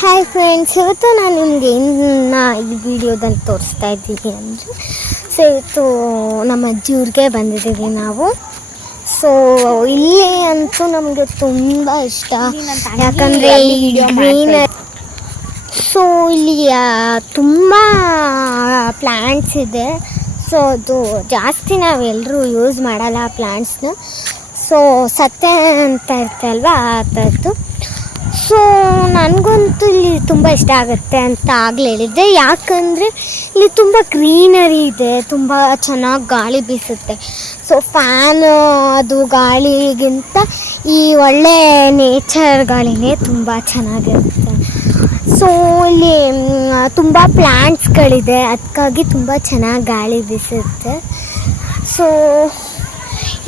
Hi friends, ಇವತ್ತು ನಾನು ನಿಮಗೆ ಈ ವಿಡಿಯೋದಲ್ಲಿ ತೋರಿಸ್ತಾ ಇದ್ದೀನಿ ಅಂದರೆ ಸೊ ಇವತ್ತು ನಮ್ಮ ಅಜ್ಜಿ ಊರಿಗೆ ಬಂದಿದ್ದೀವಿ ನಾವು. ಸೊ ಇಲ್ಲಿ ಅಂತೂ ನಮಗೆ ತುಂಬ ಇಷ್ಟ, ಯಾಕಂದರೆ ಈ ಗ್ರೀನ್. ಸೊ ಇಲ್ಲಿ ತುಂಬ ಪ್ಲ್ಯಾಂಟ್ಸ್ ಇದೆ. ಸೊ ಅದು ಜಾಸ್ತಿ ನಾವೆಲ್ಲರೂ ಯೂಸ್ ಮಾಡಲ್ಲ ಆ ಪ್ಲ್ಯಾಂಟ್ಸ್ನ. ಸೊ ಸತ್ತೆ ಅಂತ ಇರ್ತಲ್ವ ಆ ಥರದ್ದು. ಸೊ ನನಗಂತೂ ಇಲ್ಲಿ ತುಂಬ ಇಷ್ಟ ಆಗುತ್ತೆ ಅಂತ ಆಗಲೇ ಹೇಳಿದ್ದೆ, ಯಾಕಂದರೆ ಇಲ್ಲಿ ತುಂಬ ಗ್ರೀನರಿ ಇದೆ, ತುಂಬ ಚೆನ್ನಾಗಿ ಗಾಳಿ ಬೀಸುತ್ತೆ. ಸೊ ಫ್ಯಾನ್ ಅದು ಗಾಳಿಗಿಂತ ಈ ಒಳ್ಳೆ ನೇಚರ್ ಗಾಳಿನೇ ತುಂಬ ಚೆನ್ನಾಗಿರುತ್ತೆ. ಸೊ ಇಲ್ಲಿ ತುಂಬ ಪ್ಲ್ಯಾಂಟ್ಸ್ಗಳಿದೆ, ಅದಕ್ಕಾಗಿ ತುಂಬ ಚೆನ್ನಾಗಿ ಗಾಳಿ ಬೀಸುತ್ತೆ. ಸೊ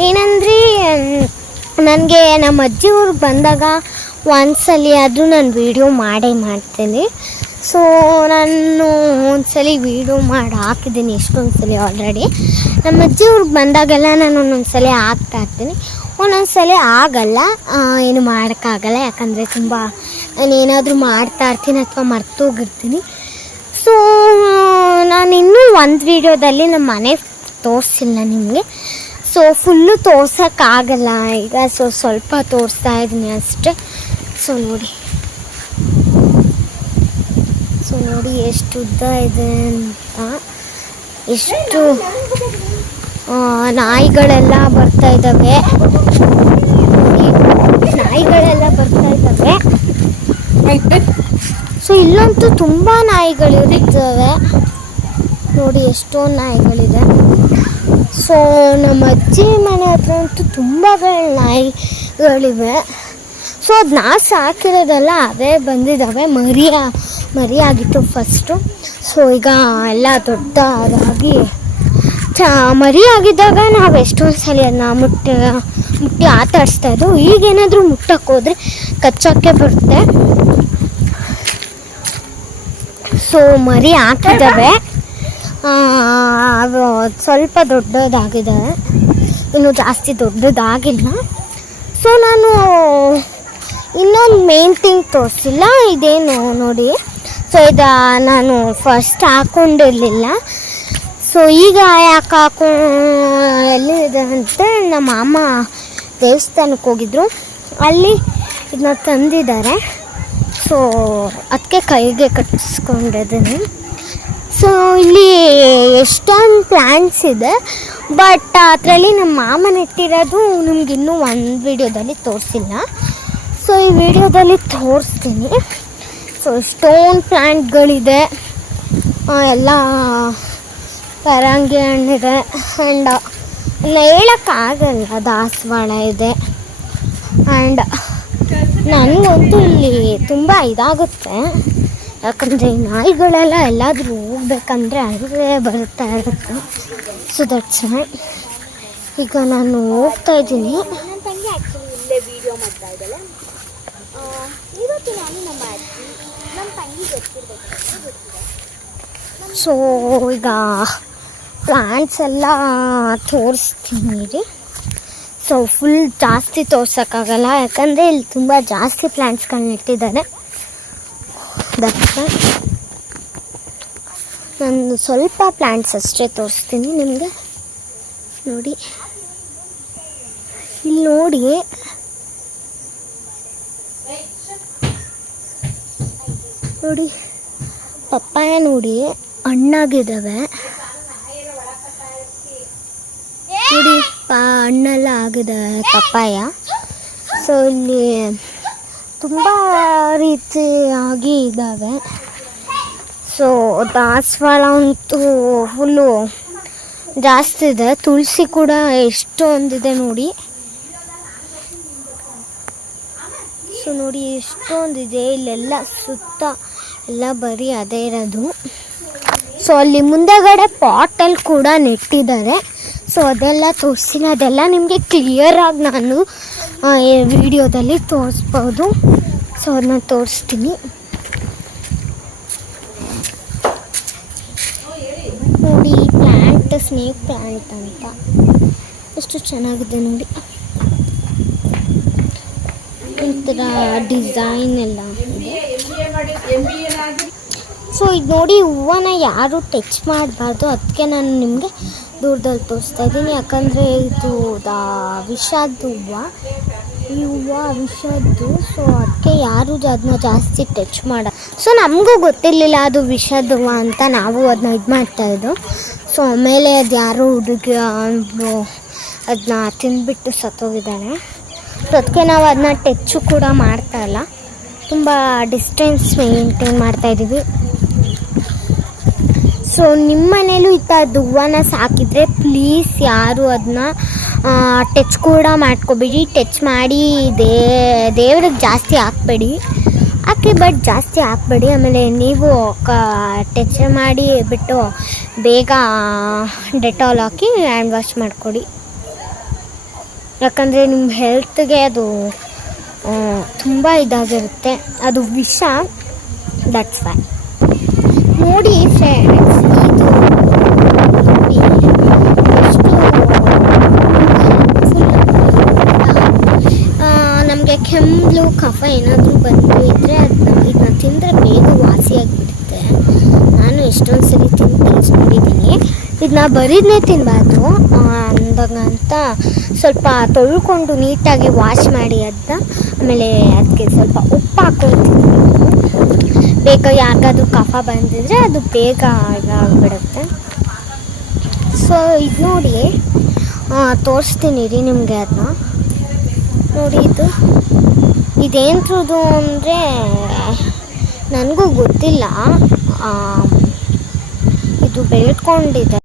ಏನಂದರೆ ನನಗೆ ನಮ್ಮ ಅಜ್ಜಿ ಊರಿಗೆ ಬಂದಾಗ ಒಂದ್ಸಲಿ ಆದರೂ ನಾನು ವೀಡಿಯೋ ಮಾಡ್ತೀನಿ. ಸೊ ನಾನು ಒಂದ್ಸಲಿ ವೀಡಿಯೋ ಮಾಡಿ ಹಾಕಿದ್ದೀನಿ ಎಷ್ಟೊಂದು ಸಲ ಆಲ್ರೆಡಿ. ನಮ್ಮ ಅಜ್ಜಿ ಊರಿಗೆ ಬಂದಾಗೆಲ್ಲ ನಾನು ಒಂದೊಂದ್ಸಲಿ ಹಾಕ್ತಾಯಿರ್ತೀನಿ, ಒಂದೊಂದ್ಸಲಿ ಆಗಲ್ಲ, ಏನು ಮಾಡೋಕ್ಕಾಗಲ್ಲ, ಯಾಕಂದರೆ ತುಂಬ ನಾನೇನಾದರೂ ಮಾಡ್ತಾಯಿರ್ತೀನಿ ಅಥವಾ ಮರ್ತೋಗಿರ್ತೀನಿ. ಸೊ ನಾನು ಇನ್ನೂ ಒಂದು ವೀಡಿಯೋದಲ್ಲಿ ನಮ್ಮ ಮನೆ ತೋರಿಸಿಲ್ಲ ನಿಮಗೆ. ಸೊ ಫುಲ್ಲು ತೋರ್ಸೋಕ್ಕಾಗಲ್ಲ ಈಗ, ಸೊ ಸ್ವಲ್ಪ ತೋರಿಸ್ತಾ ಇದ್ದೀನಿ ಅಷ್ಟೇ. ಸೊ ನೋಡಿ ಎಷ್ಟು ಉದ್ದ ಇದೆ ಅಂತ. ಎಷ್ಟು ನಾಯಿಗಳೆಲ್ಲ ಬರ್ತಾ ಇದ್ದಾವೆ. ಸೊ ಇಲ್ಲಂತೂ ತುಂಬ ನಾಯಿಗಳಿರ್ತವೆ ನೋಡಿ, ಎಷ್ಟೊಂದು ನಾಯಿಗಳಿದೆ. ಸೊ ನಮ್ಮ ಅಜ್ಜಿ ಮನೆ ಹತ್ರ ಅಂತೂ ತುಂಬ ನಾಯಿಗಳಿವೆ. ಸೊ ಅದು ನಾ ಸಾಕಿರೋದಲ್ಲ, ಅವೇ ಬಂದಿದ್ದಾವೆ, ಮರಿ ಆಗಿತ್ತು ಫಸ್ಟು. ಸೊ ಈಗ ಎಲ್ಲ ದೊಡ್ಡದಾಗಿ ಮರಿ ಆಗಿದ್ದಾಗ ನಾವು ಎಷ್ಟೊಂದು ಸಲ ಅದನ್ನ ಮುಟ್ಟಿ ಆಟ ಆಡಿಸ್ತಾಯಿದ್ದು. ಈಗೇನಾದರೂ ಮುಟ್ಟಕ್ಕೆ ಹೋದರೆ ಕಚ್ಚೋಕ್ಕೆ ಬರುತ್ತೆ. ಸೊ ಮರಿ ಹಾಕಿದ್ದಾವೆ, ಅವು ಸ್ವಲ್ಪ ದೊಡ್ಡದಾಗಿದ್ದಾವೆ, ಇನ್ನೂ ಜಾಸ್ತಿ ದೊಡ್ಡದಾಗಿಲ್ಲ. ಸೊ ನಾನು ಇನ್ನೊಂದು ಮೇನ್ ಥಿಂಗ್ ತೋರಿಸಿಲ್ಲ, ಇದೇನು ನೋಡಿ. ಸೊ ಇದು ನಾನು ಫಸ್ಟ್ ಹಾಕ್ಕೊಂಡಿರಲಿಲ್ಲ. ಸೊ ಈಗ ಯಾಕೆ ಎಲ್ಲಿದೆ ಅಂತ ನಮ್ಮ ಅಮ್ಮ ದೇವಸ್ಥಾನಕ್ಕೆ ಹೋಗಿದ್ರು, ಅಲ್ಲಿ ಇದನ್ನ ತಂದಿದ್ದಾರೆ. ಸೊ ಅದಕ್ಕೆ ಕೈಗೆ ಕಟ್ಟಿಸ್ಕೊಂಡಿದ್ದೀನಿ. ಸೊ ಇಲ್ಲಿ ಎಷ್ಟೊಂದು ಪ್ಲ್ಯಾಂಟ್ಸ್ ಇದೆ, ಬಟ್ ಅದರಲ್ಲಿ ನಮ್ಮ ಮಾಮ ನೆಟ್ಟಿರೋದು ನಿಮಗಿನ್ನೂ ಒಂದು ವಿಡಿಯೋದಲ್ಲಿ ತೋರಿಸಿಲ್ಲ. ಸೊ ಈ ವಿಡಿಯೋದಲ್ಲಿ ತೋರಿಸ್ತೀನಿ. ಸೊ ಎಷ್ಟೊಂದು ಪ್ಲ್ಯಾಂಟ್ಗಳಿದೆ, ಎಲ್ಲ ಪರಂಗಿ ಹಣ್ಣಿದೆ, ಆ್ಯಂಡ್ ಹೇಳೋಕ್ಕಾಗಲ್ಲ, ದಾಸವಾಳ ಇದೆ. ಆ್ಯಂಡ್ ನನಗಂತೂ ಇಲ್ಲಿ ತುಂಬ ಇದಾಗುತ್ತೆ, ಯಾಕಂದರೆ ಈ ನಾಯಿಗಳೆಲ್ಲ ಎಲ್ಲಾದರೂ ಹೋಗ್ಬೇಕಂದ್ರೆ ಅಲ್ಲೇ ಬರ್ತಾ ಇರುತ್ತೆ. ಸೊ ದಟ್ಸ್ ವೈ ಈಗ ನಾನು ಹೋಗ್ತಾ ಇದ್ದೀನಿ. ಇಲ್ಲೇ ವಿಡಿಯೋ ಮಾಡ್ತಾ ಇದ್ದಲ್ಲ, ಇವತ್ತು ನಾನು ನಮ್ಮ ಅಜ್ಜಿ ನಮ್ಮ ತಂಗಿ ಗೊತ್ತಿದೆ. ಸೊ ಈಗ ಪ್ಲ್ಯಾಂಟ್ಸ್ ಎಲ್ಲ ತೋರಿಸ್ತೀನಿ ರೀ. ಸೊ ಫುಲ್ ಜಾಸ್ತಿ ತೋರ್ಸೋಕ್ಕಾಗಲ್ಲ, ಯಾಕಂದರೆ ಇಲ್ಲಿ ತುಂಬ ಜಾಸ್ತಿ ಪ್ಲ್ಯಾಂಟ್ಸ್ಗಳನ್ನ ಇಟ್ಟಿದ್ದಾರೆ. ನಾನು ಸ್ವಲ್ಪ ಪ್ಲ್ಯಾಂಟ್ಸ್ ಅಷ್ಟೇ ತೋರಿಸ್ತೀನಿ ನಿಮಗೆ. ನೋಡಿ ಇಲ್ಲಿ ನೋಡಿ ಪಪ್ಪಾಯ ನೋಡಿ ಹಣ್ಣಾಗಿದ್ದಾವೆ ನೋಡಿ, ಹಣ್ಣೆಲ್ಲ ಆಗಿದೆ ಪಪ್ಪಾಯ. ಸೊ ಇಲ್ಲಿ ತುಂಬ ರೀತಿಯಾಗಿ ಇದ್ದಾವೆ. ಸೊ ದಾಸವಾಳ ಅಂತೂ ಫುಲ್ಲು ಜಾಸ್ತಿ ಇದೆ, ತುಳಸಿ ಕೂಡ ಎಷ್ಟೊಂದಿದೆ ನೋಡಿ. ಸೊ ನೋಡಿ ಎಷ್ಟೊಂದಿದೆ, ಇಲ್ಲೆಲ್ಲ ಸುತ್ತ ಎಲ್ಲ ಬರೀ ಅದೇ ಇರೋದು. ಸೊ ಅಲ್ಲಿ ಮುಂದೆಗಡೆ ಪಾಟಲ್ಲಿ ಕೂಡ ನೆಟ್ಟಿದ್ದಾರೆ. ಸೊ ಅದೆಲ್ಲ ತೋರಿಸ್ತೀನಿ, ಅದೆಲ್ಲ ನಿಮಗೆ ಕ್ಲಿಯರಾಗಿ ನಾನು ವಿಡಿಯೋದಲ್ಲಿ ತೋರಿಸ್ಬೋದು. ಸೊ ಅದನ್ನ ತೋರಿಸ್ತೀನಿ ನೋಡಿ. ಪ್ಲ್ಯಾಂಟ್ ಸ್ನೇಕ್ ಪ್ಲ್ಯಾಂಟ್ ಅಂತ ಎಷ್ಟು ಚೆನ್ನಾಗಿದೆ ನೋಡಿ. ಒಂಥರ ಡಿಸೈನ್ ಎಲ್ಲ ಇದೆ. ಸೊ ಇದು ನೋಡಿ, ಹೂವನ್ನ ಯಾರು ಟಚ್ ಮಾಡಬಾರ್ದು. ಅದಕ್ಕೆ ನಾನು ನಿಮಗೆ ದೂರದಲ್ಲಿ ತೋರಿಸ್ತಾ ಇದ್ದೀನಿ. ಯಾಕಂದರೆ ಇದು ವಿಷದ್ದು ಹೂವು, ಈ ಹೂವು ವಿಷದ್ದು. ಸೊ ಅದಕ್ಕೆ ಯಾರು ಅದನ್ನ ಜಾಸ್ತಿ ಟಚ್ ಮಾಡ. ಸೊ ನಮಗೂ ಗೊತ್ತಿರಲಿಲ್ಲ ಅದು ವಿಷದ ಹೂವು ಅಂತ. ನಾವು ಅದನ್ನ ಇದು ಮಾಡ್ತಾಯಿದ್ದು. ಸೊ ಆಮೇಲೆ ಅದು ಯಾರೋ ಹುಡುಗಿ ಅದನ್ನ ತಿಂದುಬಿಟ್ಟು ಸತ್ತೋಗಿದ್ದಾನೆ. ಸೊ ಅದಕ್ಕೆ ನಾವು ಅದನ್ನ ಟಚ್ಚು ಕೂಡ ಮಾಡ್ತಾಯಿಲ್ಲ. ತುಂಬ ಡಿಸ್ಟೆನ್ಸ್ ಮೇಂಟೈನ್ ಮಾಡ್ತಾಯಿದ್ದೀವಿ. ಸೊ ನಿಮ್ಮ ಮನೇಲೂ ಈ ಥರದ್ದು ಹೂವನ್ನ ಸಾಕಿದರೆ ಪ್ಲೀಸ್ ಯಾರು ಅದನ್ನ ಟಚ್ ಕೂಡ ಮಾಡ್ಕೊಬೇಡಿ. ಟಚ್ ಮಾಡಿ ದೇವ್ರಿಗೆ ಜಾಸ್ತಿ ಹಾಕ್ಬೇಡಿ. ಹಾಕಿ ಬಟ್ ಜಾಸ್ತಿ ಹಾಕ್ಬೇಡಿ. ಆಮೇಲೆ ನೀವು ಟಚ್ ಮಾಡಿ ಬಿಟ್ಟು ಬೇಗ ಡೆಟಾಲ್ ಹಾಕಿ ಹ್ಯಾಂಡ್ ವಾಶ್ ಮಾಡಿಕೊಡಿ. ಯಾಕಂದರೆ ನಿಮ್ಮ ಹೆಲ್ತ್ಗೆ ಅದು ತುಂಬ ಇದಾಗಿರುತ್ತೆ. ಅದು ವಿಷ. That's why. ನೋಡಿ ಫ್ರೆಂಡ್ಸ್, ನಮಗೆ ಕೆಮ್ಮು ಕಫ ಏನಾದರೂ ಬಂದು ಇದ್ದರೆ ಇದನ್ನ ತಿಂದರೆ ಬೇಗ ವಾಸಿಯಾಗಿಬಿಡುತ್ತೆ. ನಾನು ಎಷ್ಟೊಂದು ಸರಿ ಟೇಸ್ಟ್ ಮಾಡಿದ್ದೀನಿ. ಇದನ್ನ ಬರೀದನ್ನೇ ತಿನ್ನಬಾರ್ದು. ಅಂದಂತ ಸ್ವಲ್ಪ ತೊಳ್ಕೊಂಡು ನೀಟಾಗಿ ವಾಶ್ ಮಾಡಿ ಅದನ್ನ. ಆಮೇಲೆ ಅದಕ್ಕೆ ಸ್ವಲ್ಪ ಉಪ್ಪು ಹಾಕೊಂಡು ಬೇಗ ಯಾರಿಗಾದ್ರೂ ಕಫ ಬಂದಿದ್ರೆ ಅದು ಬೇಗ ಆಗಿಬಿಡುತ್ತೆ. ಸೊ ಇದು ನೋಡಿ, ತೋರಿಸ್ತೀನಿ ರೀ ನಿಮಗೆ ಅದನ್ನ. ನೋಡಿ ಇದೇಂಥದ್ದು ಅಂದರೆ ನನಗೂ ಗೊತ್ತಿಲ್ಲ. ಇದು ಬೆಳ್ಕೊಂಡಿದೆ.